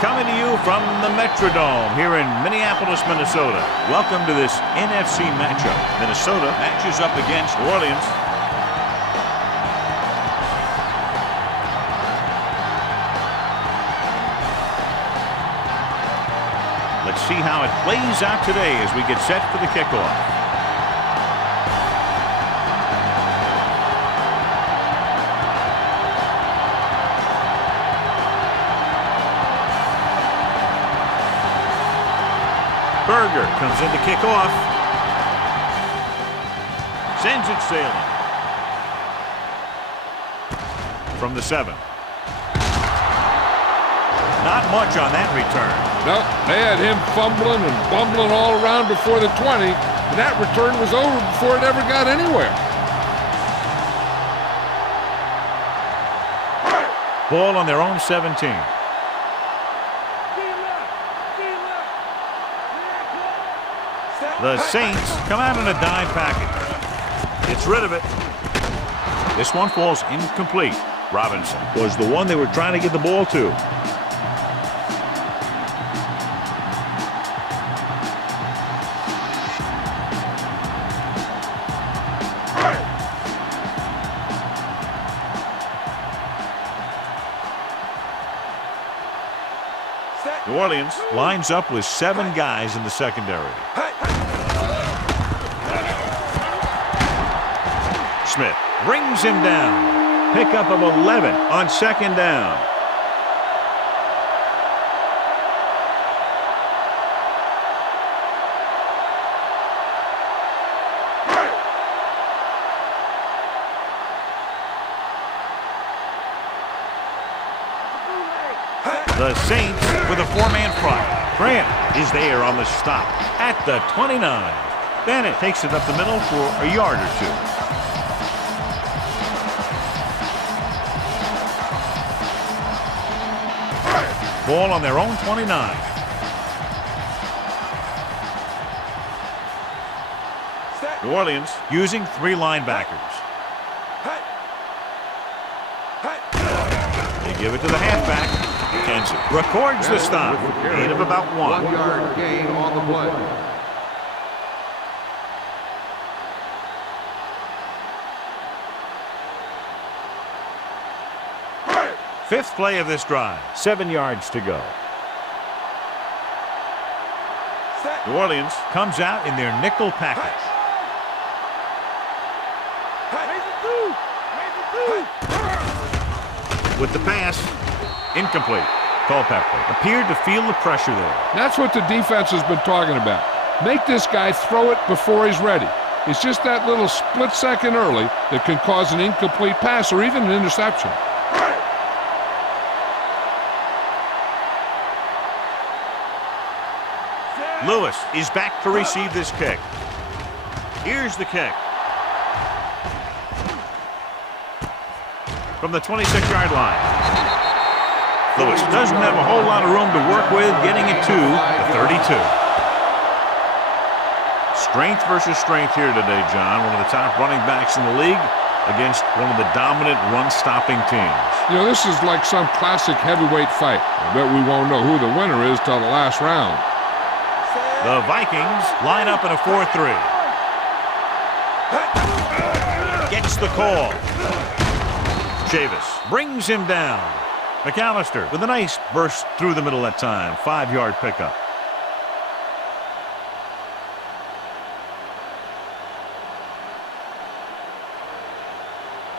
Coming to you from the Metrodome here in Minneapolis, Minnesota. Welcome to this NFC matchup. Minnesota matches up against New Orleans. Let's see how it plays out today as we get set for the kickoff. Berger comes in to kick off. Sends it sailing. From the 7. Not much on that return. No, they had him fumbling and bumbling all around before the 20, and that return was over before it ever got anywhere. Ball on their own 17. The Saints come out in a dime package. Gets rid of it. This one falls incomplete. Robinson was the one they were trying to get the ball to. New Orleans lines up with 7 guys in the secondary. Smith brings him down. Pickup of 11 on second down. The Saints with a 4-man front. Grant is there on the stop at the 29. Bennett takes it up the middle for a yard or 2. Ball on their own 29. New Orleans using 3 linebackers. They give it to the halfback. Kenzie records the stop. Gain of about 1. 1-yard gain on the play. Fifth play of this drive. 7 yards to go. New Orleans comes out in their nickel package. With the pass, incomplete. Culpepper appeared to feel the pressure there. That's what the defense has been talking about. Make this guy throw it before he's ready. It's just that little split second early that can cause an incomplete pass or even an interception. Lewis is back to receive this kick. Here's the kick. From the 26-yard line. Lewis doesn't have a whole lot of room to work with, getting it to the 32. Strength versus strength here today, John. One of the top running backs in the league against one of the dominant run-stopping teams. You know, this is like some classic heavyweight fight. I bet we won't know who the winner is till the last round. The Vikings line up in a 4-3. Gets the call. Chavis brings him down. McAllister with a nice burst through the middle that time. 5-yard pickup.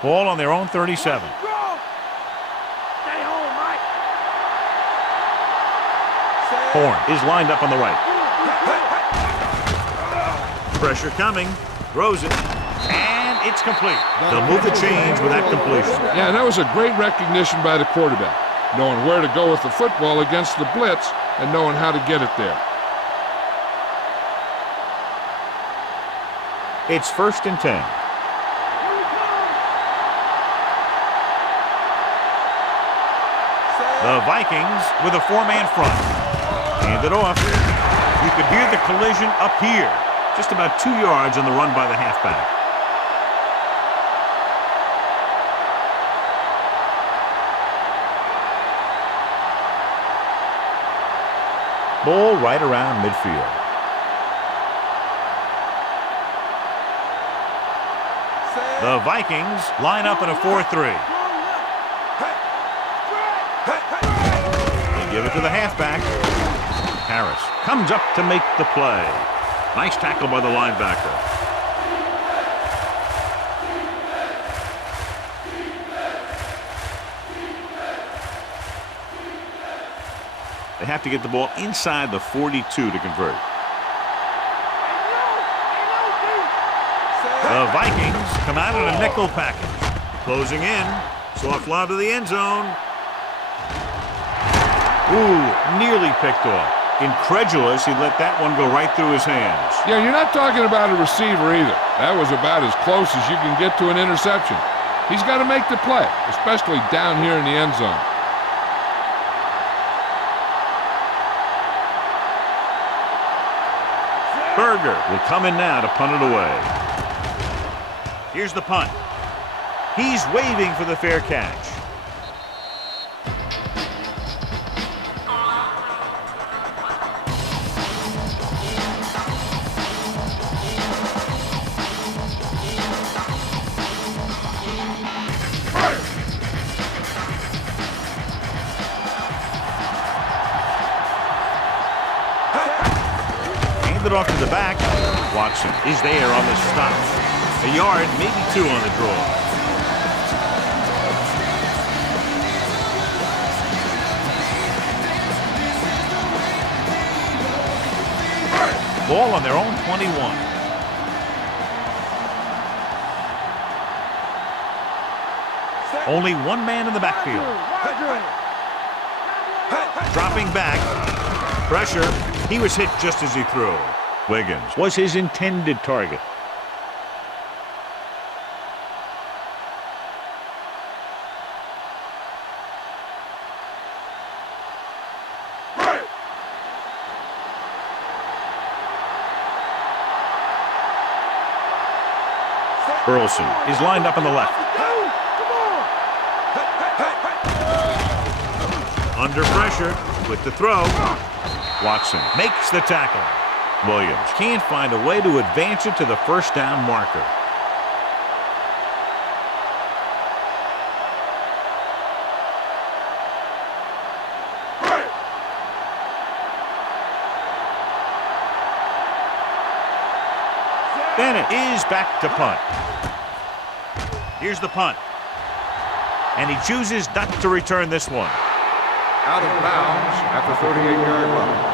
Ball on their own 37. Horn is lined up on the right. Pressure coming. Throws it. And it's complete. They'll move the chains with that completion. Yeah, and that was a great recognition by the quarterback. Knowing where to go with the football against the blitz and knowing how to get it there. It's 1st and 10. The Vikings with a 4-man front. Hand it off. You could hear the collision up here. Just about 2 yards on the run by the halfback. Ball right around midfield. The Vikings line up in a 4-3. They give it to the halfback. Harris comes up to make the play. Nice tackle by the linebacker. They have to get the ball inside the 42 to convert. The Vikings come out in a nickel package. Closing in. Soft lob to the end zone. Ooh, nearly picked off. Incredulous, he let that one go right through his hands. Yeah, you're not talking about a receiver either. That was about as close as you can get to an interception. He's got to make the play, especially down here in the end zone. Berger will come in now to punt it away. Here's the punt. He's waving for the fair catch. It off to the back. Watson is there on the stop. A yard, maybe two on the draw. Ball on their own 21. Only one man in the backfield. Dropping back. Pressure. He was hit just as he threw. Wiggins was his intended target. Burleson is lined up on the left. Under pressure with the throw. Watson makes the tackle. Williams can't find a way to advance it to the first down marker. Bennett is back to punt. Here's the punt. And he chooses not to return this one. Out of bounds at the 38-yard line.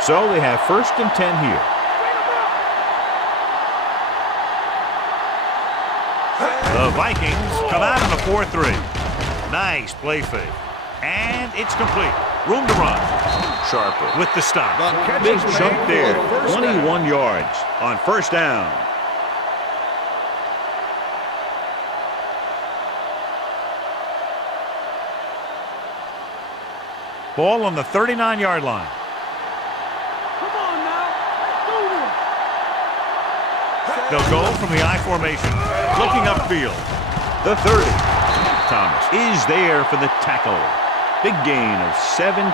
So they have 1st and 10 here. The Vikings come out in a 4-3. Nice play fake. And it's complete. Room to run. Sharper with the stop. Big jump there. 21 yards on first down. Ball on the 39-yard line. They'll go from the I formation. Looking upfield. The 30. Thomas is there for the tackle. Big gain of 17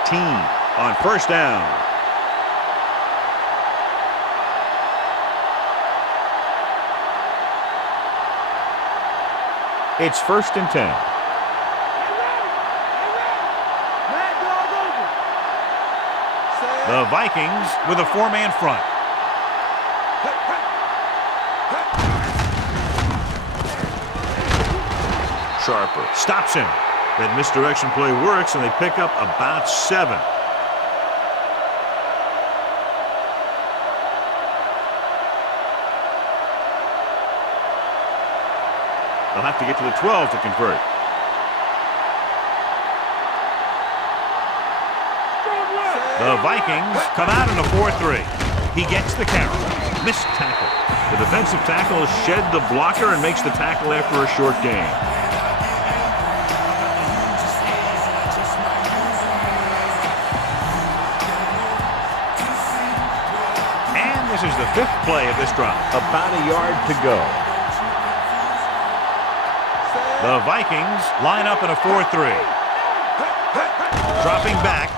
on first down. It's 1st and 10. The Vikings with a 4-man front. Sharper stops him. That misdirection play works, and they pick up about 7. They'll have to get to the 12 to convert. The Vikings come out in a 4-3. He gets the carry. Missed tackle. The defensive tackle shed the blocker and makes the tackle after a short gain. This is the 5th play of this drive. About a yard to go. The Vikings line up in a 4-3. Dropping back.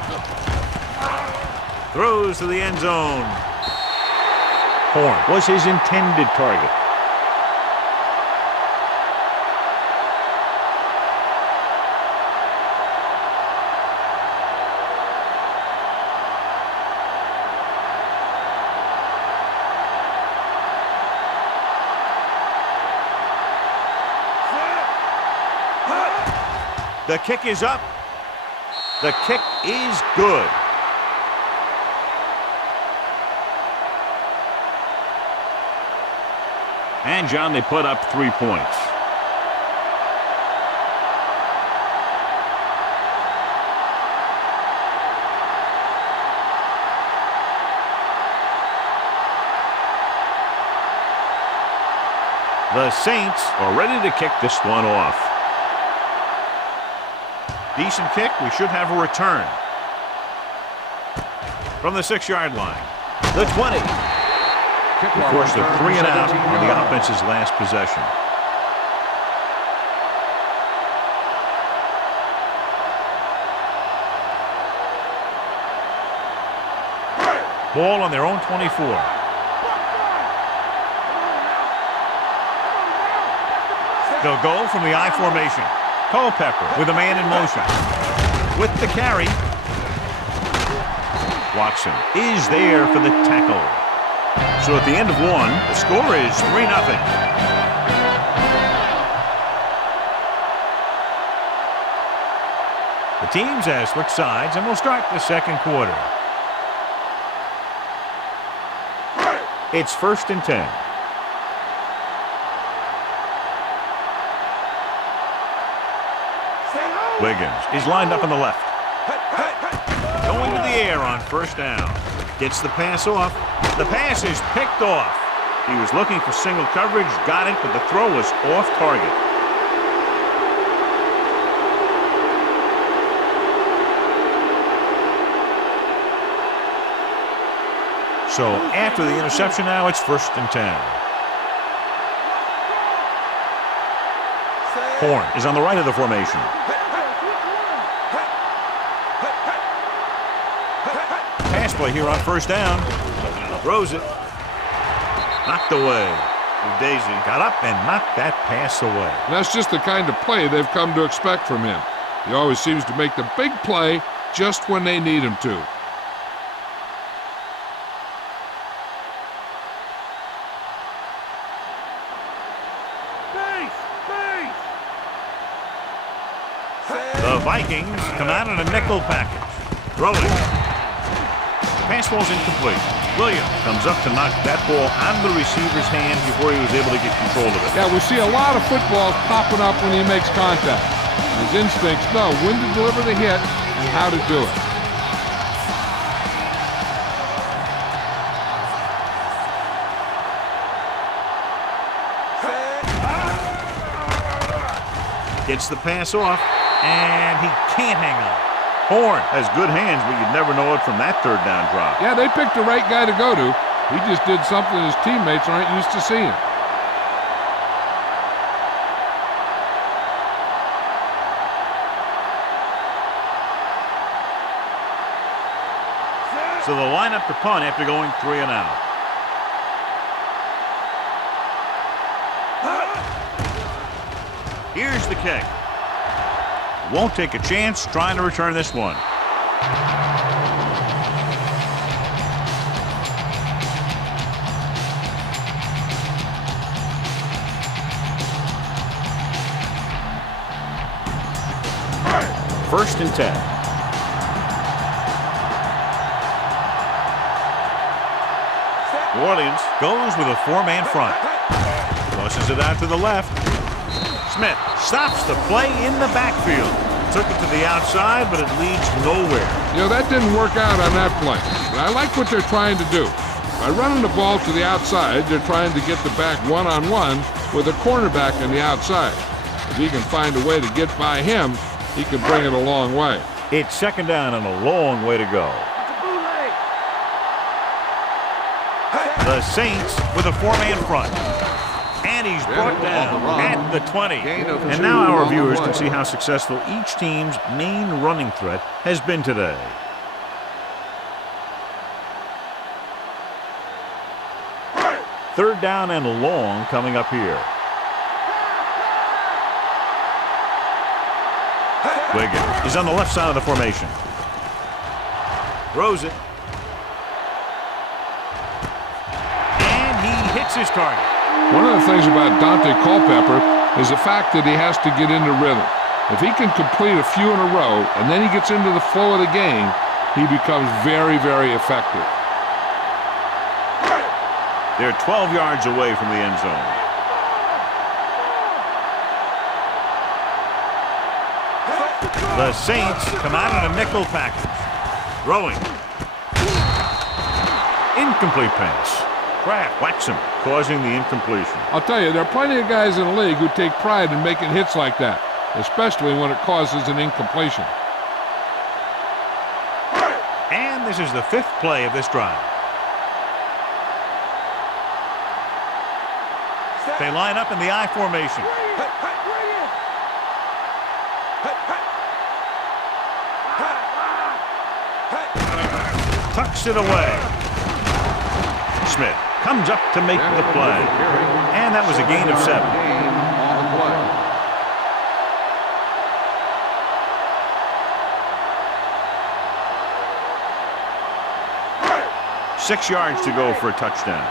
Throws to the end zone. Horn was his intended target. The kick is up. The kick is good. And, John, they put up 3 points. The Saints are ready to kick this one off. Decent kick. We should have a return. From the 6-yard line. The 20. Of course, the 3 and out on the offense's last possession. Ball on their own 24. They'll go from the I formation. Culpepper with a man in motion. With the carry. Watson is there for the tackle. So at the end of 1, the score is 3-0. The teams have switched sides, and we'll start the second quarter. It's 1st and 10. Wiggins is lined up on the left. Going to the air on 1st down. Gets the pass off. The pass is picked off. He was looking for single coverage, got it, but the throw was off target. So after the interception now, it's 1st and 10. Horn is on the right of the formation. Pass play here on 1st down. Throws it. Knocked away. Daisy got up and knocked that pass away. And that's just the kind of play they've come to expect from him. He always seems to make the big play just when they need him to. The Vikings come out in a nickel package. Throwing. Pass ball's incomplete. Williams comes up to knock that ball out of the receiver's hands before he was able to get control of it. Yeah, we see a lot of footballs popping up when he makes contact. His instincts know when to deliver the hit and how to do it. Gets the pass off, and he can't hang on. Horn has good hands, but you'd never know it from that 3rd down drop. Yeah, they picked the right guy to go to. He just did something his teammates aren't used to seeing. So they'll line up to punt after going 3 and out. Here's the kick. Won't take a chance trying to return this one. First and 10. New Orleans goes with a 4-man front. Tosses it out to the left. Smith stops the play in the backfield. Took it to the outside, but it leads nowhere. You know, that didn't work out on that play. But I like what they're trying to do. By running the ball to the outside, they're trying to get the back one-on-one with a cornerback on the outside. If he can find a way to get by him, he can bring it a long way. It's 2nd down and a long way to go. The Saints with a 4-man front. And he's brought down at the 20. And now our viewers can see how successful each team's main running threat has been today. Third down and long coming up here. Wiggins is on the left side of the formation. Throws it. And he hits his target. One of the things about Dante Culpepper is the fact that he has to get into rhythm. If he can complete a few in a row and then he gets into the flow of the game, he becomes very, very effective. They're 12 yards away from the end zone. The Saints come out in a nickel package. Throwing. Incomplete pass. Kraft whacks him, causing the incompletion. I'll tell you, there are plenty of guys in the league who take pride in making hits like that, especially when it causes an incompletion. And this is the 5th play of this drive. They line up in the I formation. Tucks it away. Smith comes up to make the play. And that was a gain of 7. 6 yards to go for a touchdown.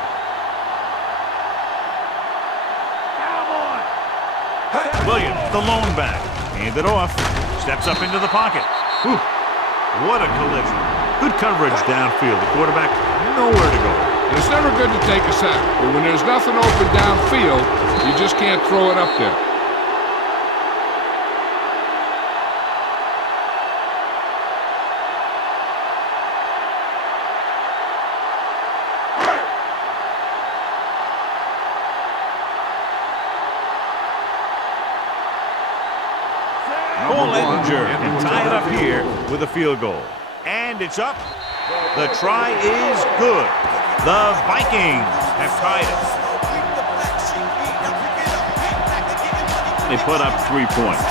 Williams, the lone back. Hand it off. Steps up into the pocket. Whew. What a collision. Good coverage downfield. The quarterback nowhere to go. It's never good to take a sack, but when there's nothing open downfield, you just can't throw it up there. And tie it up here with a field goal. And it's up. The try is good. The Vikings have tied it. They put up 3 points.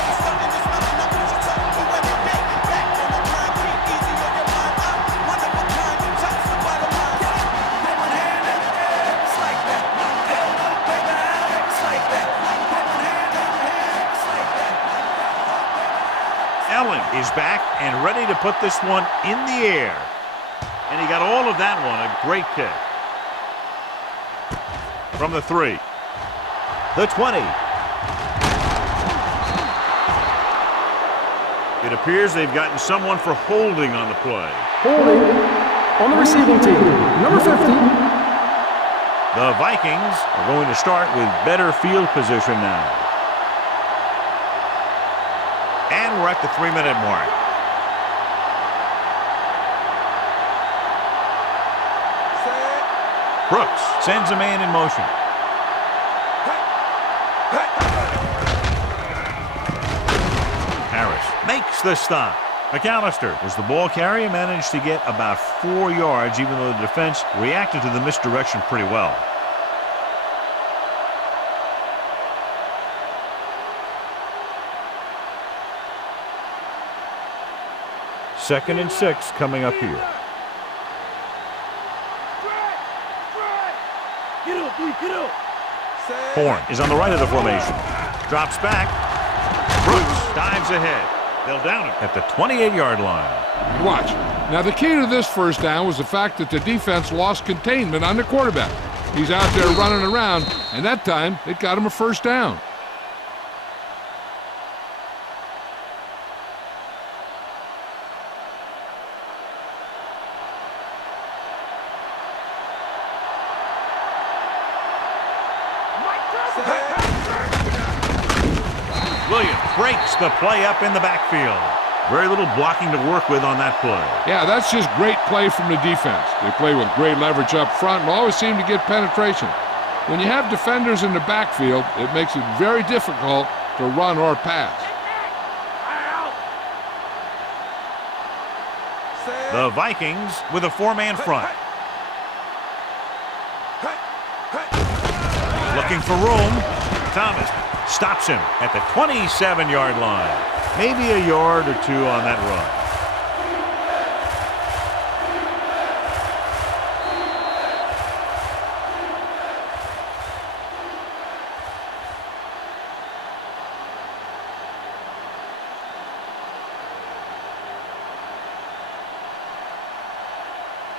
Is back and ready to put this one in the air. And he got all of that one. A great kick. From the 3. The 20. It appears they've gotten someone for holding on the play. Holding on the receiving team. Number 50. The Vikings are going to start with better field position now. And we're at the 3-minute mark. Brooks sends a man in motion. Harris makes the stop. McAllister was the ball carrier, managed to get about 4 yards, even though the defense reacted to the misdirection pretty well. Second and 6 coming up here. Horn is on the right of the formation. Drops back. Brooks dives ahead. They'll down him at the 28-yard line. Watch. Now, the key to this first down was the fact that the defense lost containment on the quarterback. He's out there running around, and that time it got him a first down. Williams breaks the play up in the backfield. Very little blocking to work with on that play. Yeah, that's just great play from the defense. They play with great leverage up front and always seem to get penetration. When you have defenders in the backfield, it makes it very difficult to run or pass. The Vikings with a 4-man front. looking for room. Thomas stops him at the 27-yard line. Maybe a yard or two on that run.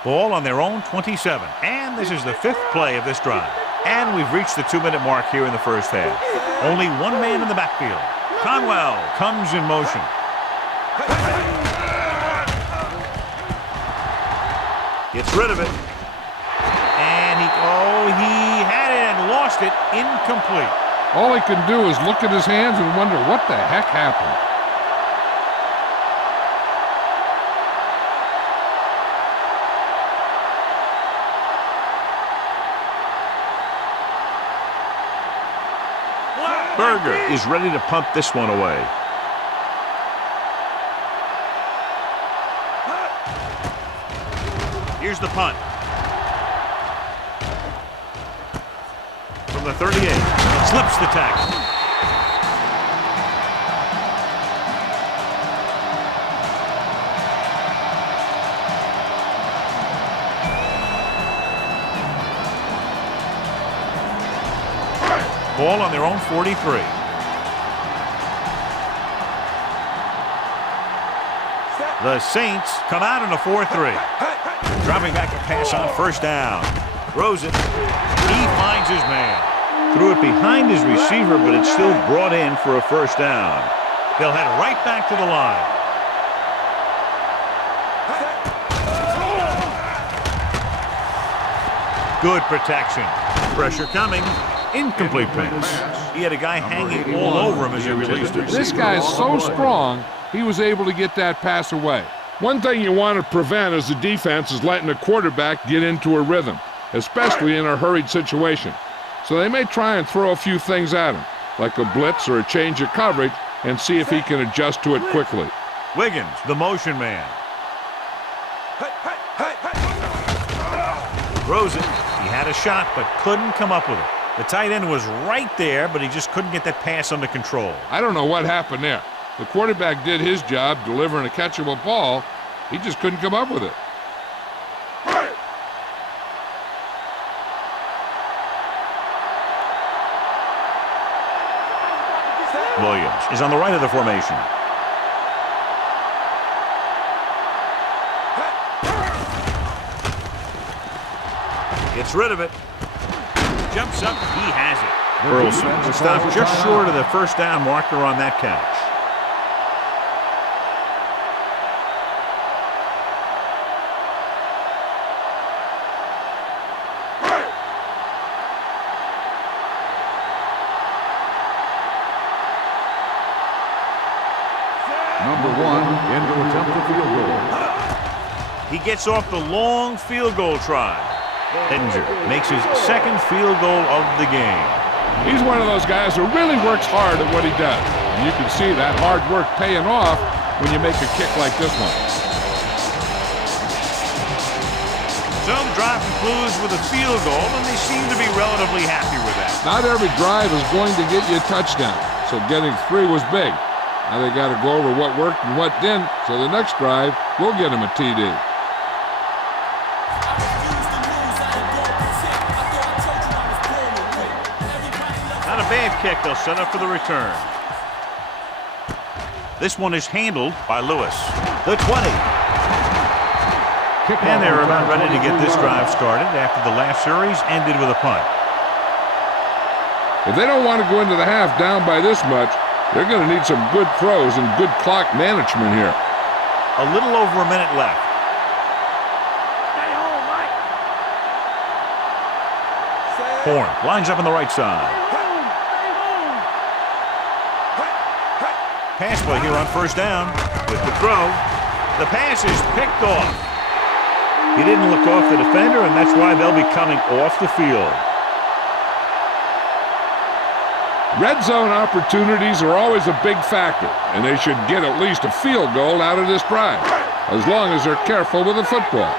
Ball on their own 27. And this is the 5th play of this drive. And we've reached the 2-minute mark here in the first half. Only one man in the backfield. Conwell comes in motion. Gets rid of it. And he had it and lost it. Incomplete. All he can do is look at his hands and wonder what the heck happened. Berger is ready to punt this one away. Here's the punt. From the 38. Slips the tackle. Ball on their own 43. The Saints come out in a 4-3. Dropping back to pass on first down. Throws it. He finds his man. Threw it behind his receiver, but it's still brought in for a first down. They'll head right back to the line. Good protection. Pressure coming. Incomplete pass. He had a guy hanging all over him as he released it. This guy's so strong, he was able to get that pass away. One thing you want to prevent as a defense is letting a quarterback get into a rhythm, especially in a hurried situation. So they may try and throw a few things at him, like a blitz or a change of coverage, and see if he can adjust to it quickly. Wiggins, the motion man. Throws it. He had a shot, but couldn't come up with it. The tight end was right there, but he just couldn't get that pass under control. I don't know what happened there. The quarterback did his job delivering a catchable ball. He just couldn't come up with it. Williams is on the right of the formation. Gets rid of it. Jumps up. He has it. Burleson stopped just short of the first down marker on that catch. Number 1 in to attempt the field goal. He gets off the long field goal try. Edinger makes his second field goal of the game. He's one of those guys who really works hard at what he does. And you can see that hard work paying off when you make a kick like this one. So the drive concludes with a field goal, and they seem to be relatively happy with that. Not every drive is going to get you a touchdown, so getting 3 was big. Now they got to go over what worked and what didn't, so the next drive will get them a TD. Not a bad kick. They'll set up for the return. This one is handled by Lewis. The 20. And they're about ready to get this drive started after the last series ended with a punt. If they don't want to go into the half down by this much, they're going to need some good throws and good clock management here. A little over a minute left. Horn lines up on the right side. Pass play here on first down with the throw. The pass is picked off. He didn't look off the defender, and that's why they'll be coming off the field. Red zone opportunities are always a big factor, and they should get at least a field goal out of this drive, as long as they're careful with the football.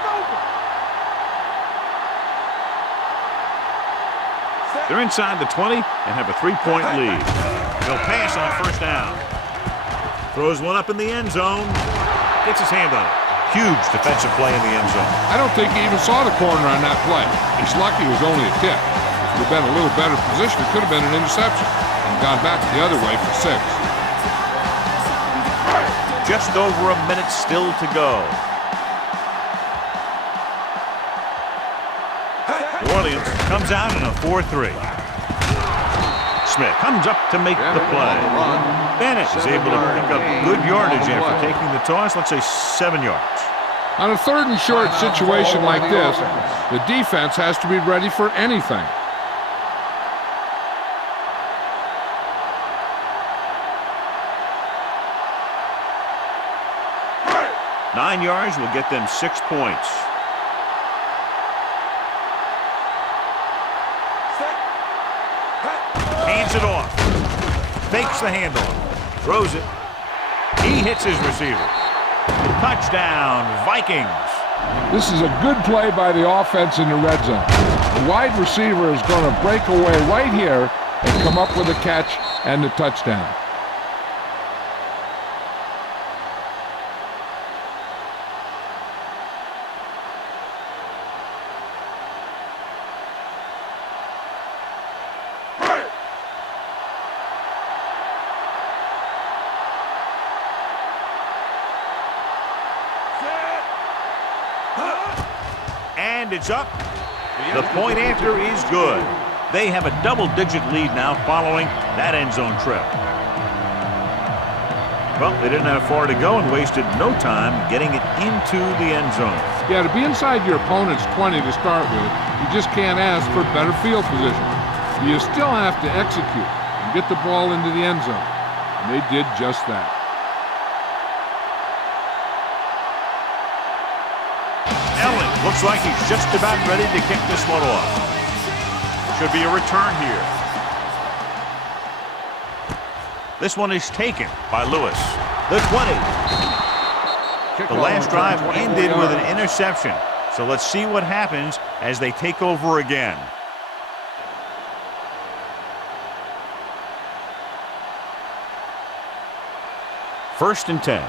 They're inside the 20 and have a 3-point lead. They'll pass on first down. Throws one up in the end zone. Gets his hand on it. Huge defensive play in the end zone. I don't think he even saw the corner on that play. He's lucky it was only a tip. If it had been a little better position, it could have been an interception and gone back the other way for 6. Just over a minute still to go. New Orleans comes out in a 4-3. Smith comes up to make the play. Bennett is able to pick up good yardage after taking the toss, let's say 7 yards. On a 3rd and short situation like this, the defense has to be ready for anything. Nine yards will get them 6 points. Hands it off. Fakes the handoff. Throws it. He hits his receiver. Touchdown, Vikings. This is a good play by the offense in the red zone. The wide receiver is going to break away right here and come up with a catch and the touchdown. And it's up. The point after is good. They have a double-digit lead now following that end zone trip. Well, they didn't have far to go and wasted no time getting it into the end zone. Yeah, to be inside your opponent's 20 to start with, you just can't ask for better field position. You still have to execute and get the ball into the end zone. And they did just that. Looks like he's just about ready to kick this one off. Should be a return here. This one is taken by Lewis. The 20. The last drive ended with an interception. So let's see what happens as they take over again. First and 10.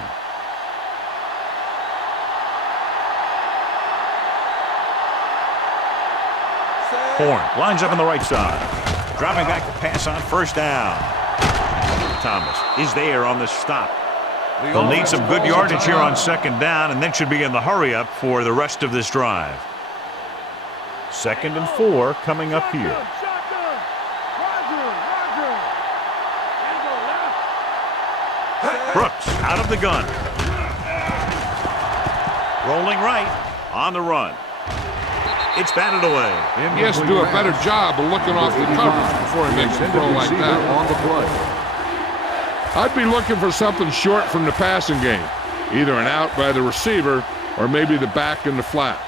Horn lines up on the right side. Dropping back to pass on first down. Thomas is there on the stop. They'll need some good yardage here on second down and then should be in the hurry up for the rest of this drive. 2nd and 4 coming up here. Brooks out of the gun. Rolling right on the run. It's batted away. He has to do a better job of looking off the coverage before he makes a throw like that. On the play. I'd be looking for something short from the passing game, either an out by the receiver or maybe the back in the flats.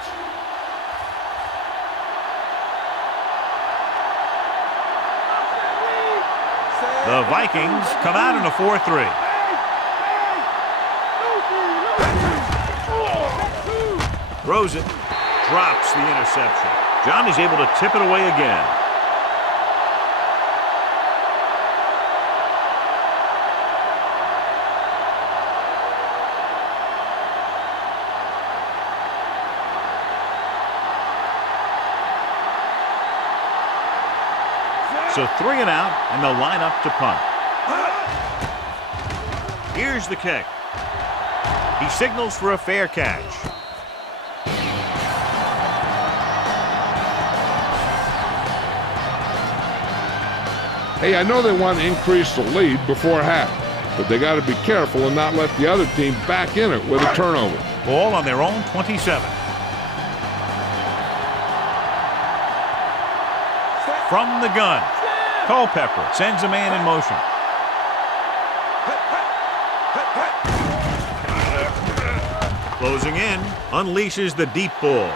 The Vikings come out in a 4-3. Throws it. Drops the interception. John is able to tip it away again. So 3 and out, and they'll line up to punt. Here's the kick. He signals for a fair catch. Hey, I know they want to increase the lead before half, but they got to be careful and not let the other team back in it with a turnover. Ball on their own 27. From the gun, Culpepper sends a man in motion. Closing in, unleashes the deep ball.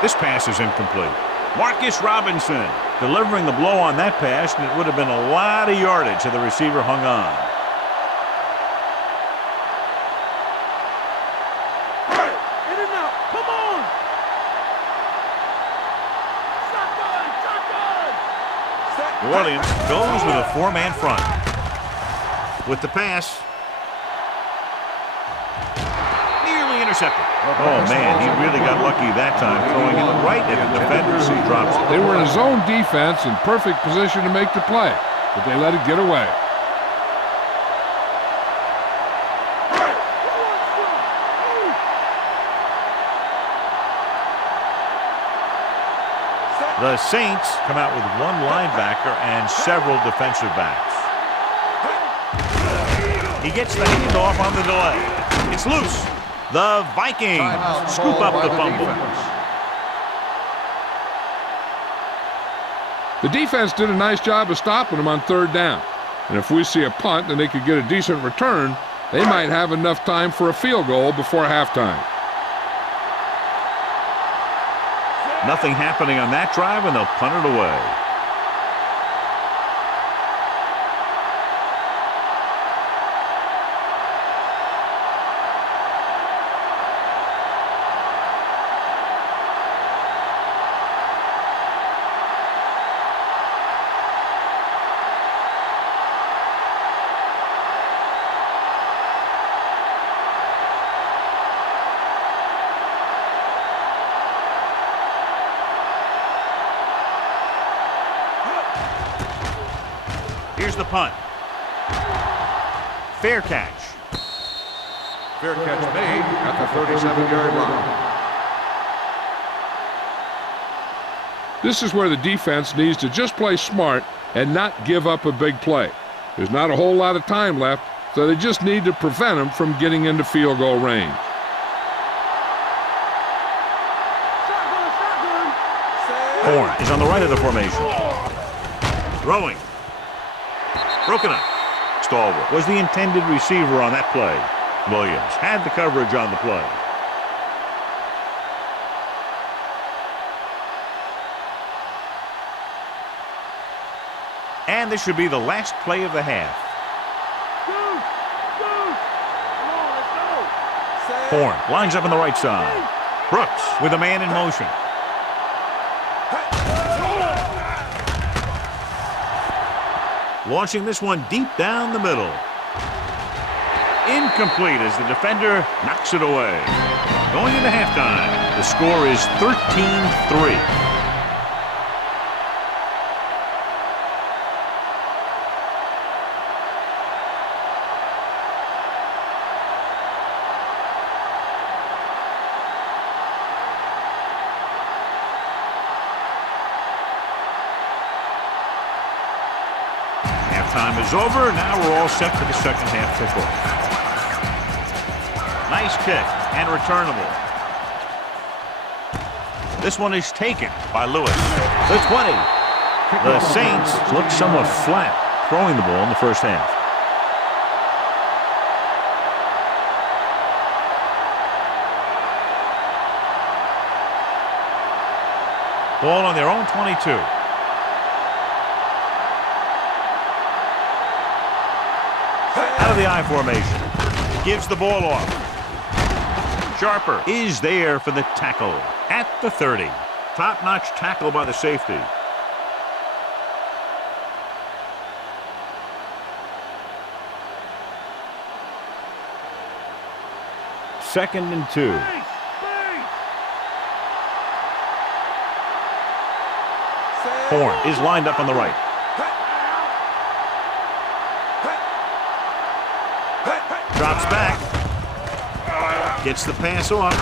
This pass is incomplete. Marcus Robinson delivering the blow on that pass, and it would have been a lot of yardage had the receiver hung on. New Orleans goes with a four-man front. With the pass. Nearly intercepted. Oh, man, he really got lucky that time, throwing it right at the defender as he drops it. They were in a zone defense in perfect position to make the play, but they let it get away. The Saints come out with one linebacker and several defensive backs. He gets the handoff on the delay. It's loose. The Vikings scoop up the fumble. The defense did a nice job of stopping them on third down. And if we see a punt and they could get a decent return, they might have enough time for a field goal before halftime. Nothing happening on that drive, and they'll punt it away. Here's the punt. Fair catch. Fair catch made at the 37-yard line. This is where the defense needs to just play smart and not give up a big play. There's not a whole lot of time left, so they just need to prevent them from getting into field goal range. Horn is on the right of the formation. Throwing. Broken up. Stallworth was the intended receiver on that play. Williams had the coverage on the play. And this should be the last play of the half. Horn lines up on the right side. Brooks with a man in motion. Launching this one deep down the middle. Incomplete as the defender knocks it away. Going into halftime, the score is 13-3. Halftime is over. Now we're all set for the second half kickoff. Nice kick and returnable. This one is taken by Lewis. The 20. The Saints look somewhat flat throwing the ball in the first half. Ball on their own 22. Out of the I formation. Gives the ball off. Sharper is there for the tackle at the 30. Top-notch tackle by the safety. Second and 2. Horn is lined up on the right. Drops back. Gets the pass off.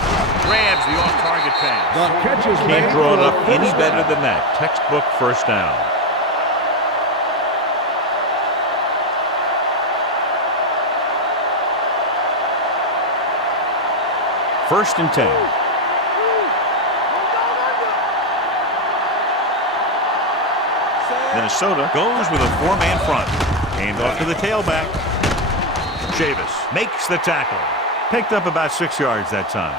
Grabs the off-target pass. The catch is made. Can't draw it up any better than that. Textbook first down. First and 10. Minnesota goes with a four-man front. Hand off to the tailback. Chavis makes the tackle. Picked up about 6 yards that time.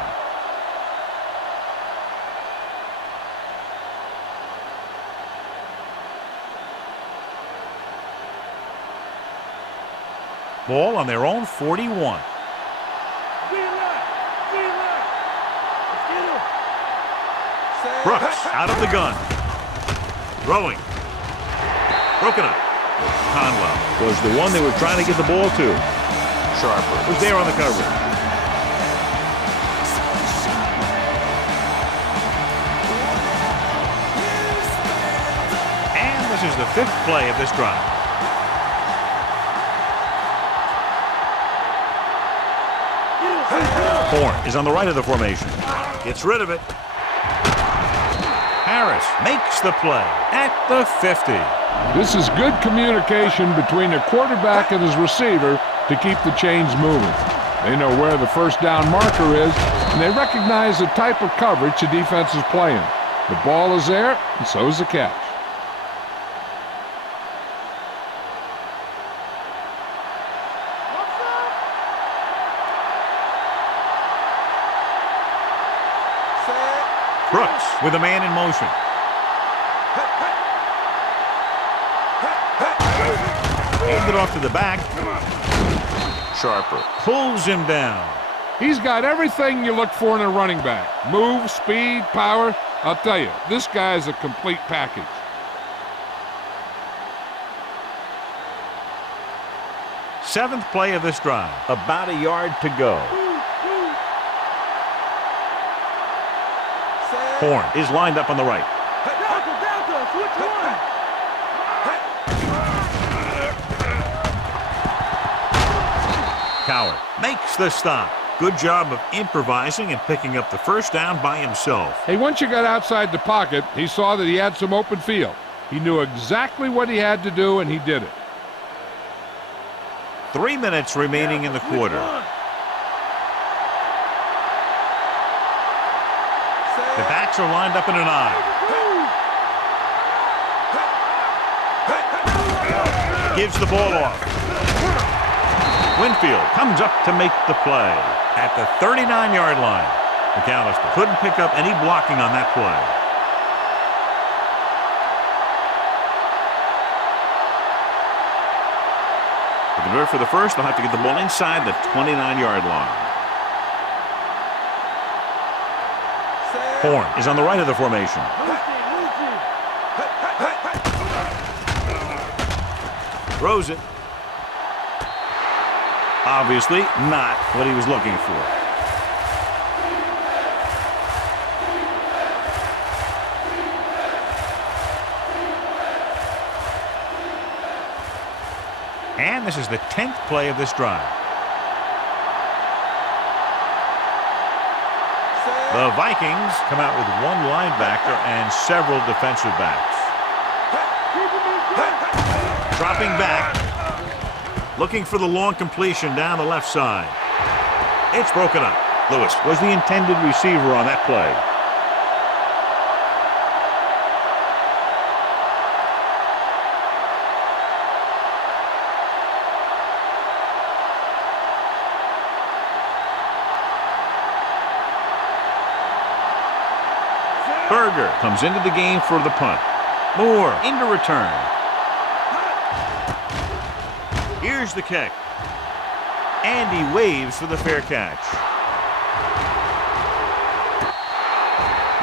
Ball on their own 41. Brooks out of the gun. Throwing. Broken up. Conwell was the one they were trying to get the ball to. Sharper was there on the coverage. And this is the 5th play of this drive. Horn is on the right of the formation. Gets rid of it. Harris makes the play at the 50. This is good communication between the quarterback and his receiver to keep the chains moving. They know where the first down marker is, and they recognize the type of coverage the defense is playing. The ball is there, and so is the catch. Brooks with a man in motion. Handed it off to the back. Sharper pulls him down. He's got everything you look for in a running back. Move, speed, power. I'll tell you, this guy is a complete package. Seventh play of this drive. About a yard to go. Horn is lined up on the right. Coward makes the stop. Good job of improvising and picking up the first down by himself. Hey, once you got outside the pocket, he saw that he had some open field. He knew exactly what he had to do, and he did it. 3 minutes remaining in the quarter. The backs are lined up in an eye. Gives the ball off. Winfield comes up to make the play at the 39-yard line. McAllister couldn't pick up any blocking on that play. To convert for the first, they'll have to get the ball inside the 29-yard line. Horn is on the right of the formation. Throws it. Obviously not what he was looking for. And this is the 10th play of this drive. The Vikings come out with one linebacker and several defensive backs. Dropping back. Looking for the long completion down the left side. It's broken up. Lewis was the intended receiver on that play. Berger comes into the game for the punt. Moore into return. Here's the kick. And he waves for the fair catch.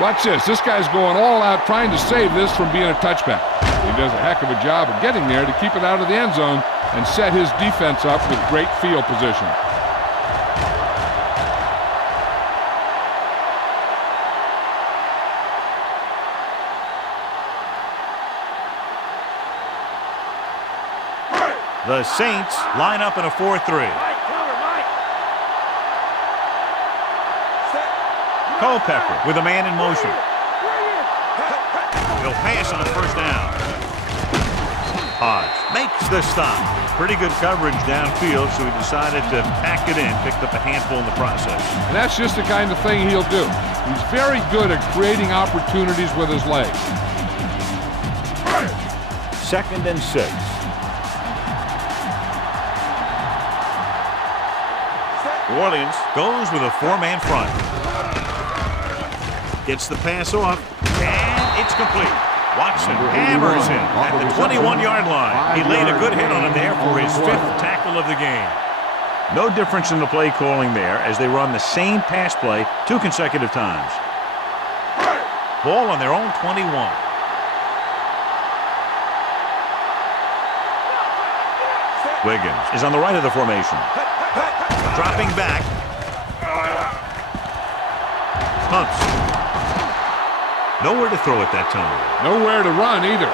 Watch this. This guy's going all out trying to save this from being a touchback. He does a heck of a job of getting there to keep it out of the end zone and set his defense up with great field position. The Saints line up in a 4-3. Culpepper with a man in motion. He'll pass on the first down. Hodge makes the stop. Pretty good coverage downfield, so he decided to pack it in, picked up a handful in the process. And that's just the kind of thing he'll do. He's very good at creating opportunities with his legs. 2nd and 6. New Orleans goes with a 4-man front. Gets the pass off, and it's complete. Watson hammers him at the 21-yard line. He laid a good hit on him there for his 5th tackle of the game. No difference in the play calling there as they run the same pass play 2 consecutive times. Ball on their own 21. Wiggins is on the right of the formation. Dropping back. Pumps. Nowhere to throw at that time. Nowhere to run either.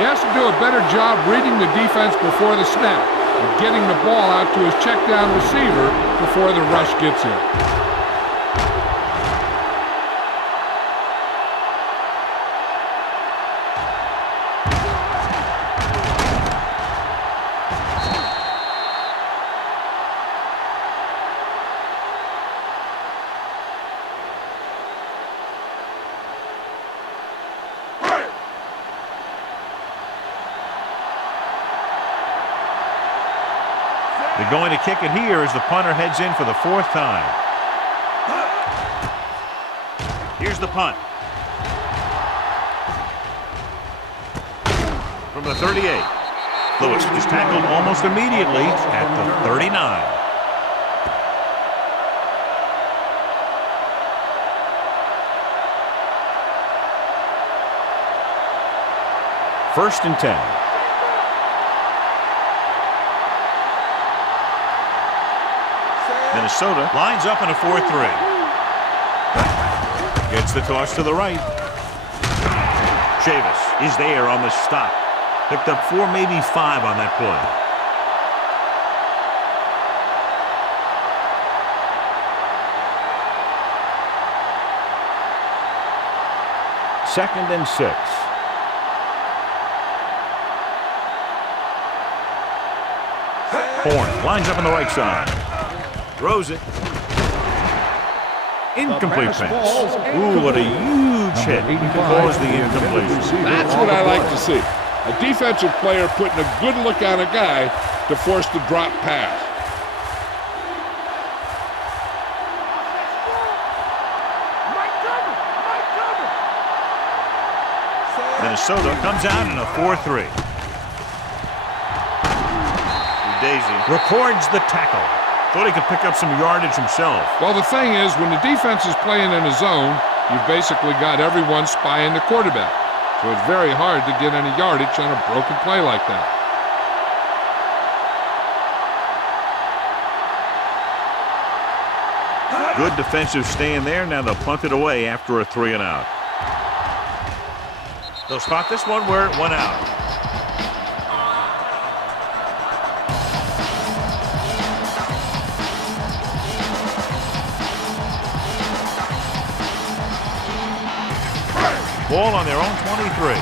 He has to do a better job reading the defense before the snap and getting the ball out to his check down receiver before the rush gets in. They're going to kick it here as the punter heads in for the 4th time. Here's the punt. From the 38. Lewis is tackled almost immediately at the 39. First and 10. Minnesota lines up in a 4-3. Gets the toss to the right. Chavis is there on the stop. Picked up 4, maybe 5 on that play. Second and 6. Horn lines up on the right side. Throws it. Incomplete pass. Ooh, what a huge hit. Caused the incompletion. That's what I like to see. A defensive player putting a good look on a guy to force the drop pass. Minnesota comes out in a 4-3. Daisy records the tackle. Thought he could pick up some yardage himself. Well, the thing is, when the defense is playing in a zone, you've basically got everyone spying the quarterback. So it's very hard to get any yardage on a broken play like that. Good defensive stand there. Now they'll punt it away after a 3 and out. They'll spot this one where it went out. Ball on their own 23.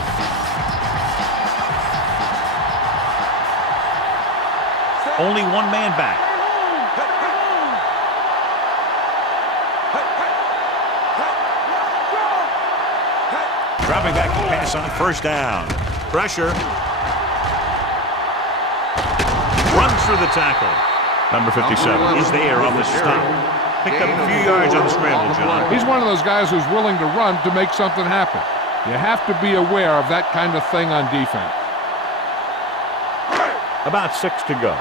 Only one man back. Dropping back to pass on 1st down. Pressure. Runs through the tackle. Number 57 is there on the stop. Picked up a few yards on the scramble, John. He's one of those guys who's willing to run to make something happen. You have to be aware of that kind of thing on defense. About 6 to go.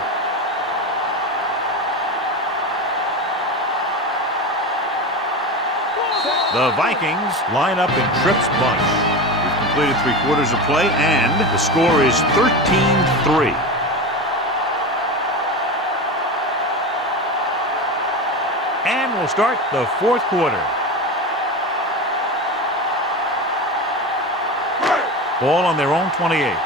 The Vikings line up in Tripp's bunch. We've completed 3/4 of play, and the score is 13-3. And we'll start the 4th quarter. Ball on their own 28.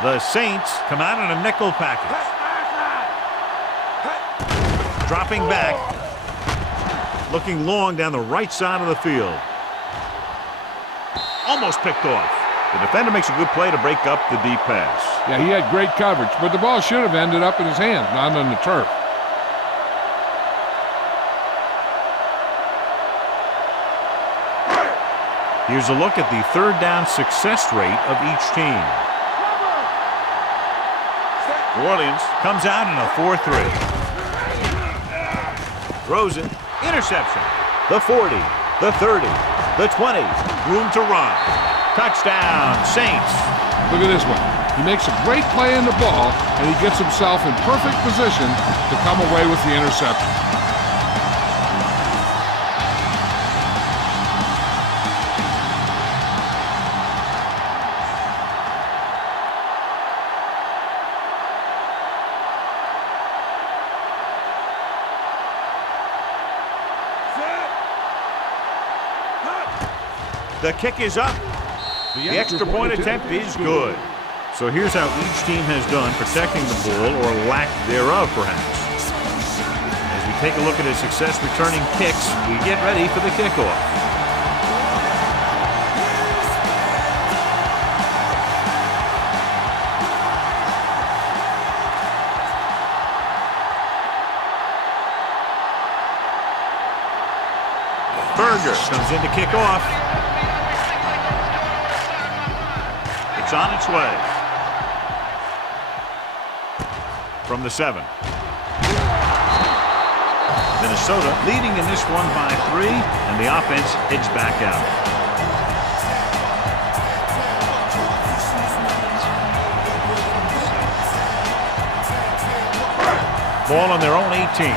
The Saints come out in a nickel package. Dropping back. Looking long down the right side of the field. Almost picked off. The defender makes a good play to break up the deep pass. Yeah, he had great coverage, but the ball should have ended up in his hands, not on the turf. Here's a look at the 3rd down success rate of each team. New Orleans comes out in a 4-3. Throws it. Interception. The 40, the 30, the 20. Room to run. Touchdown, Saints. Look at this one. He makes a great play in the ball, and he gets himself in perfect position to come away with the interception. The kick is up. The extra point attempt is good. So here's how each team has done protecting the ball, or lack thereof, perhaps. As we take a look at his success returning kicks, we get ready for the kickoff. Berger comes in to kick off. It's on its way. From the 7. Minnesota leading in this one by 3, and the offense heads back out. Ball on their own 18.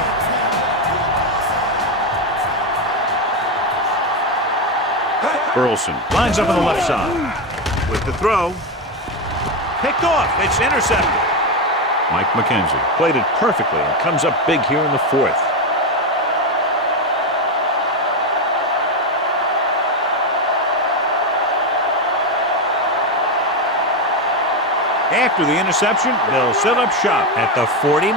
Burleson lines up on the left side. With the throw. Picked off. It's intercepted. Mike McKenzie played it perfectly and comes up big here in the 4th. After the interception, they'll set up shop at the 49.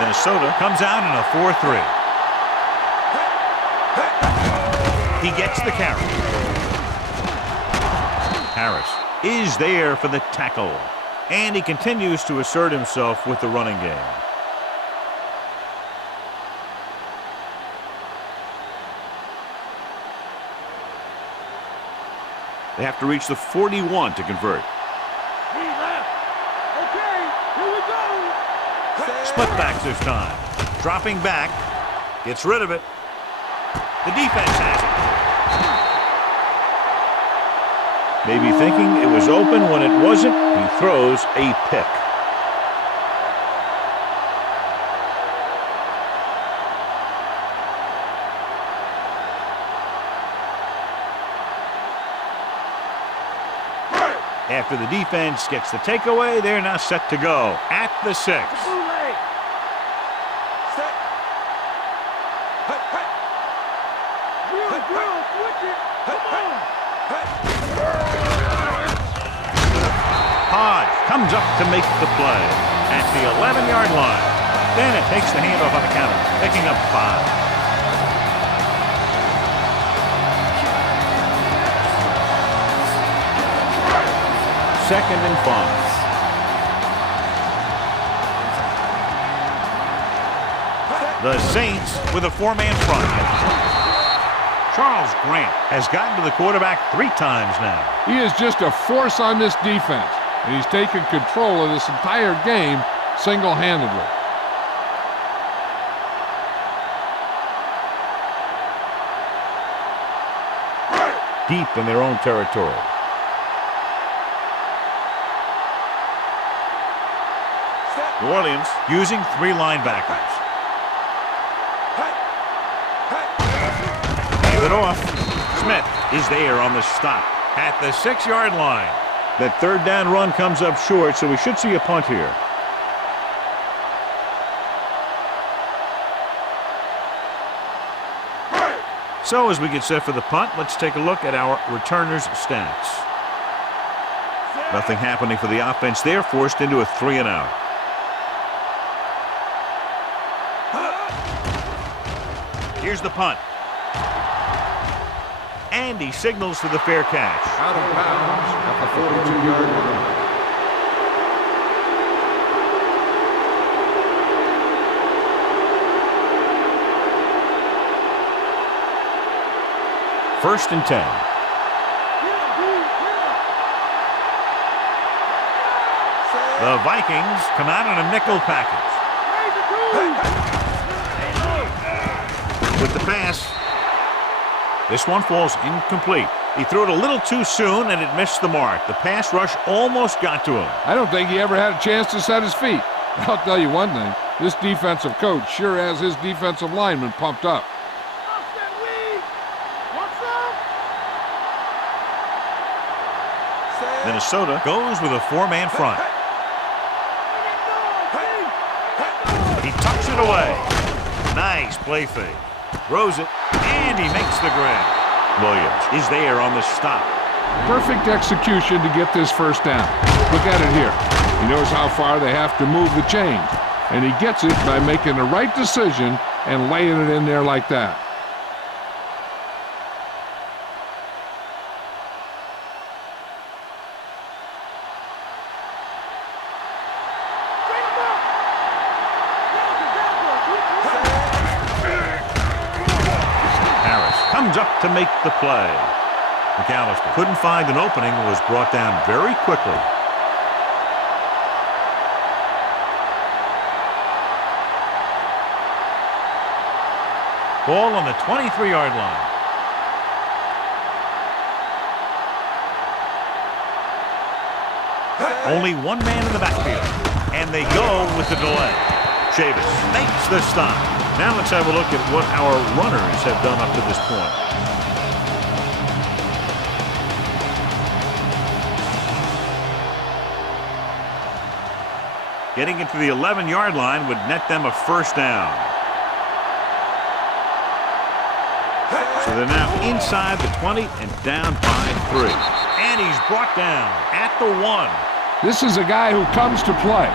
Minnesota comes out in a 4-3. He gets the carry. Harris is there for the tackle. And he continues to assert himself with the running game. They have to reach the 41 to convert. Okay, here we go. Split back this time. Dropping back. Gets rid of it. The defense has it. Maybe thinking it was open when it wasn't, he throws a pick. After the defense gets the takeaway, they're now set to go at the 6. Comes up to make the play at the 11-yard line. Then it takes the handoff on the counter, picking up 5. Second and 5. The Saints with a 4-man front. Charles Grant has gotten to the quarterback 3 times now. He is just a force on this defense. And he's taken control of this entire game single-handedly. Deep in their own territory. New Orleans using 3 linebackers. Hand it off. Smith is there on the stop at the 6-yard line. That 3rd down run comes up short, so we should see a punt here. So as we get set for the punt, let's take a look at our returners' stats. Nothing happening for the offense there, forced into a 3-and-out. Here's the punt. And he signals for the fair catch. Out of bounds at the 42-yard line. First and 10. The Vikings come out in a nickel package. With the pass. This one falls incomplete. He threw it a little too soon, and it missed the mark. The pass rush almost got to him. I don't think he ever had a chance to set his feet. I'll tell you one thing. This defensive coach sure has his defensive linemen pumped up. Minnesota goes with a 4-man front. He tucks it away. Nice play fake. Throws it, and And he makes the grab. Williams is there on the stop. Perfect execution to get this first down. Look at it here. He knows how far they have to move the chains, and he gets it by making the right decision and laying it in there like that. Comes up to make the play. McAllister couldn't find an opening and was brought down very quickly. Ball on the 23-yard line. Only one man in the backfield, and they go with the delay. Chavis makes the stop. Now let's have a look at what our runners have done up to this point. Getting into the 11-yard line would net them a first down. So they're now inside the 20 and down by 3. And he's brought down at the 1. This is a guy who comes to play,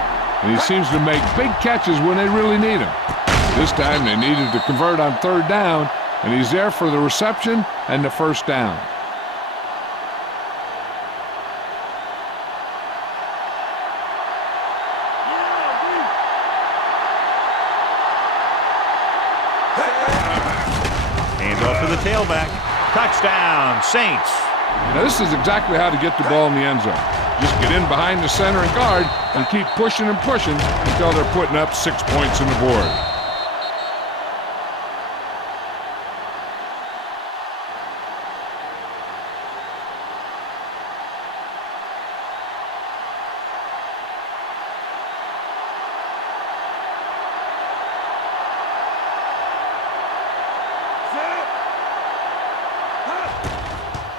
and he seems to make big catches when they really need him. This time they needed to convert on third down, and he's there for the reception and the first down. Hands off to the tailback. Touchdown, Saints. Now this is exactly how to get the ball in the end zone. Just get in behind the center and guard and keep pushing and pushing until they're putting up 6 points on the board.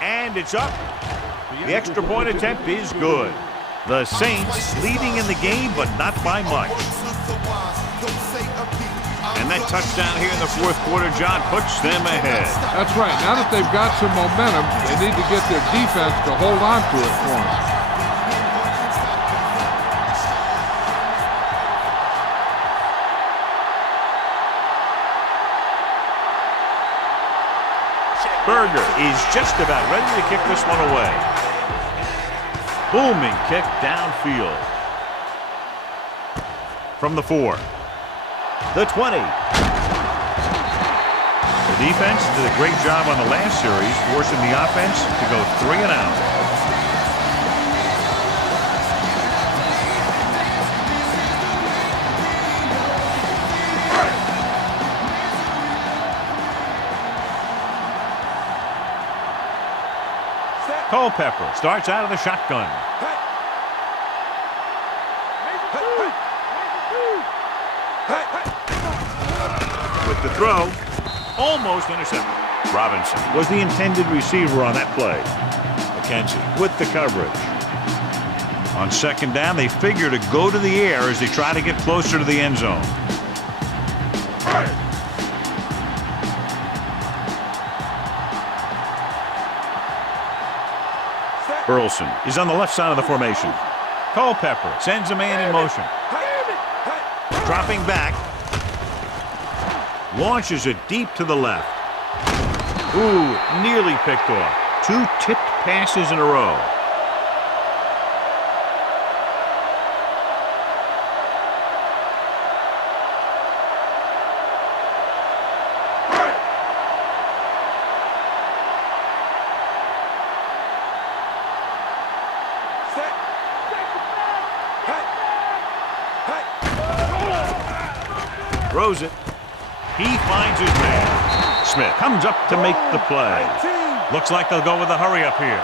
And it's up. The extra point attempt is good. The Saints leading in the game, but not by much. And that touchdown here in the fourth quarter, John, puts them ahead. That's right. Now that they've got some momentum, they need to get their defense to hold on to it for them. Berger is just about ready to kick this one away. Booming kick downfield. From the 4. The 20. The defense did a great job on the last series, forcing the offense to go 3 and out. Culpepper starts out of the shotgun. With the throw, almost intercepted. Robinson was the intended receiver on that play. McKenzie with the coverage. On second down, they figure to go to the air as they try to get closer to the end zone. Burleson is on the left side of the formation. Culpepper sends a man in motion. Dropping back. Launches it deep to the left. Ooh, nearly picked off. 2 tipped passes in a row. Throws it. He finds his man. Smith comes up to make the play. Looks like they'll go with a hurry up here.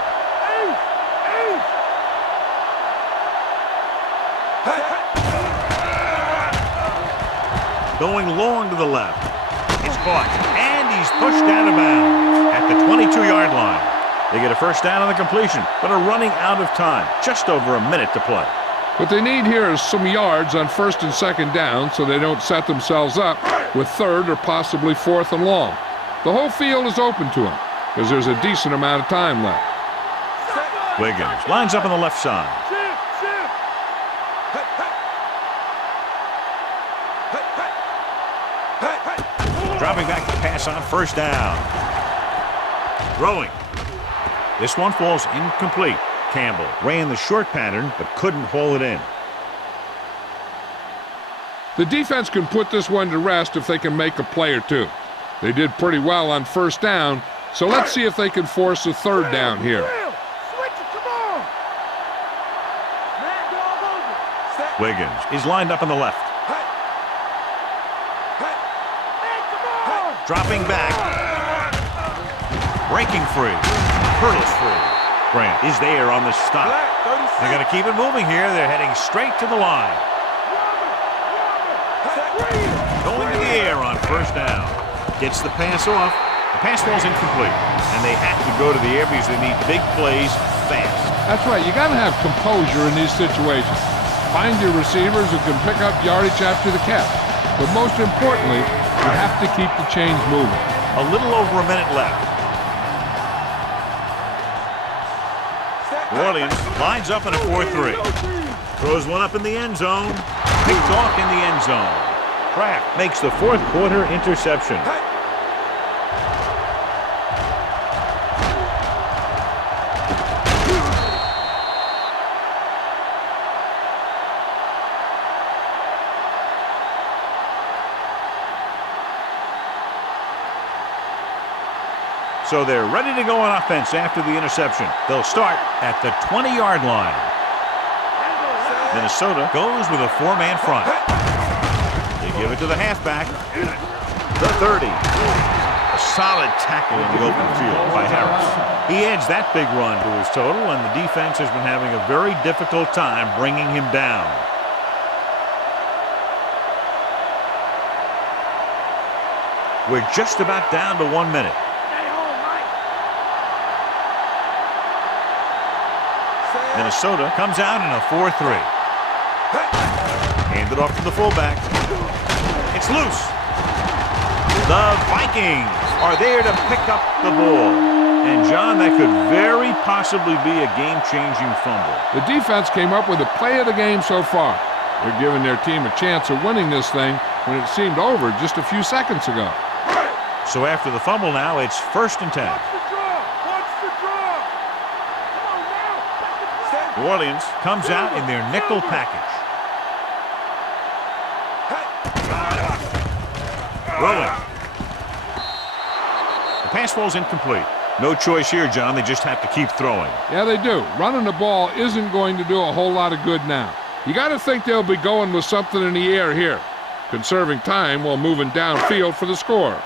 Going long to the left. It's caught. And he's pushed out of bounds at the 22-yard line. They get a first down on the completion, but are running out of time. Just over a minute to play. What they need here is some yards on first and second down so they don't set themselves up with third or possibly fourth and long. The whole field is open to him because there's a decent amount of time left. Wiggins lines up on the left side. Dropping back to pass on first down. Throwing. This one falls incomplete. Campbell ran the short pattern but couldn't haul it in. The defense can put this one to rest if they can make a play or two. They did pretty well on first down, so let's see if they can force a third down here. Wiggins is lined up on the left. Dropping back. Breaking free. Hurdles free. Grant is there on the stop. They're going to keep it moving here. They're heading straight to the line. Going to the air on first down. Gets the pass off. The pass falls incomplete. And they have to go to the air because they need big plays fast. That's right. You got to have composure in these situations. Find your receivers who can pick up yardage after the catch. But most importantly, you have to keep the chains moving. A little over a minute left. New Orleans lines up in a 4-3. Throws one up in the end zone. Picked off in the end zone. Kraft makes the fourth quarter interception. So they're ready to go on offense after the interception. They'll start at the 20-yard line. Minnesota goes with a four-man front. They give it to the halfback. The 30. A solid tackle in the open field by Harris. He adds that big run to his total, and the defense has been having a very difficult time bringing him down. We're just about down to 1 minute. Minnesota comes out in a 4-3. Handed off to the fullback. It's loose. The Vikings are there to pick up the ball. And, John, that could very possibly be a game-changing fumble. The defense came up with a play of the game so far. They're giving their team a chance of winning this thing when it seemed over just a few seconds ago. So after the fumble now, it's 1st and 10. New Orleans comes out in their nickel package. Rolling. The pass falls incomplete. No choice here, John. They just have to keep throwing. Yeah, they do. Running the ball isn't going to do a whole lot of good now. You got to think they'll be going with something in the air here, conserving time while moving downfield for the score.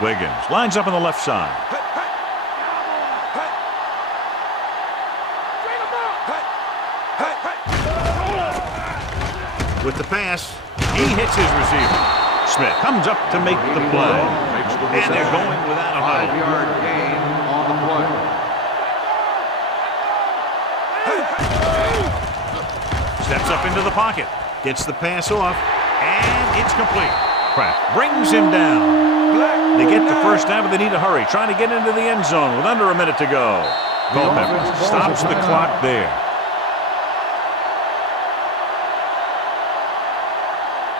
Wiggins lines up on the left side. With the pass, he hits his receiver. Smith comes up to make the play. And they're going without a huddle. 5-yard gain on the play. Steps up into the pocket. Gets the pass off. And it's complete. Kraft brings him down. They get the first down, but they need to hurry. Trying to get into the end zone with under a minute to go. Culpepper stops the clock there.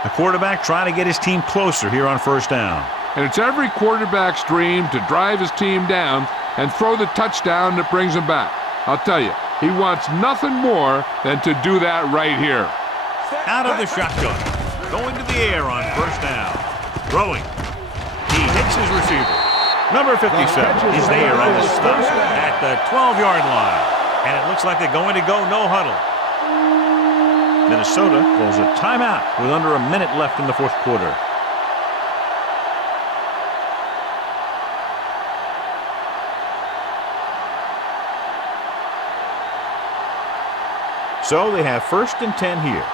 The quarterback trying to get his team closer here on first down. And it's every quarterback's dream to drive his team down and throw the touchdown that brings him back. I'll tell you, he wants nothing more than to do that right here. Out of the shotgun. Going to the air on first down. Throwing. He hits his receiver. Number 57 is there on the stop at the 12-yard line. And it looks like they're going to go no huddle. Minnesota calls a timeout with under a minute left in the fourth quarter. So they have 1st and 10 here.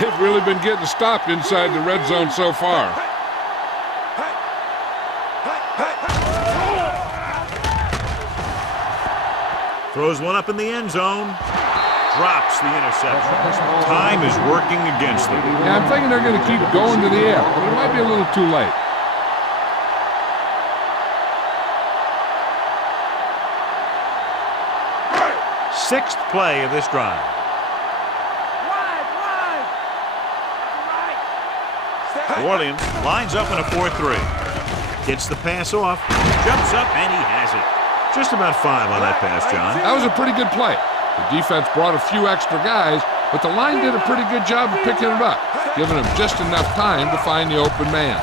They've really been getting stopped inside the red zone so far. Throws one up in the end zone. Drops the interception. Time is working against them. Yeah, I'm thinking they're going to keep going to the air, but it might be a little too late. Sixth play of this drive. New Orleans lines up in a 4-3. Gets the pass off. Jumps up, and he has it. Just about 5 on that pass, John. That was a pretty good play. The defense brought a few extra guys, but the line did a pretty good job of picking it up, giving him just enough time to find the open man.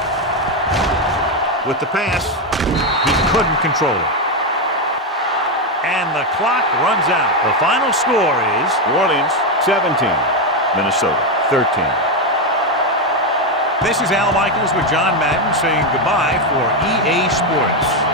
With the pass, he couldn't control it. And the clock runs out. The final score is New Orleans 17, Minnesota 13. This is Al Michaels with John Madden saying goodbye for EA Sports.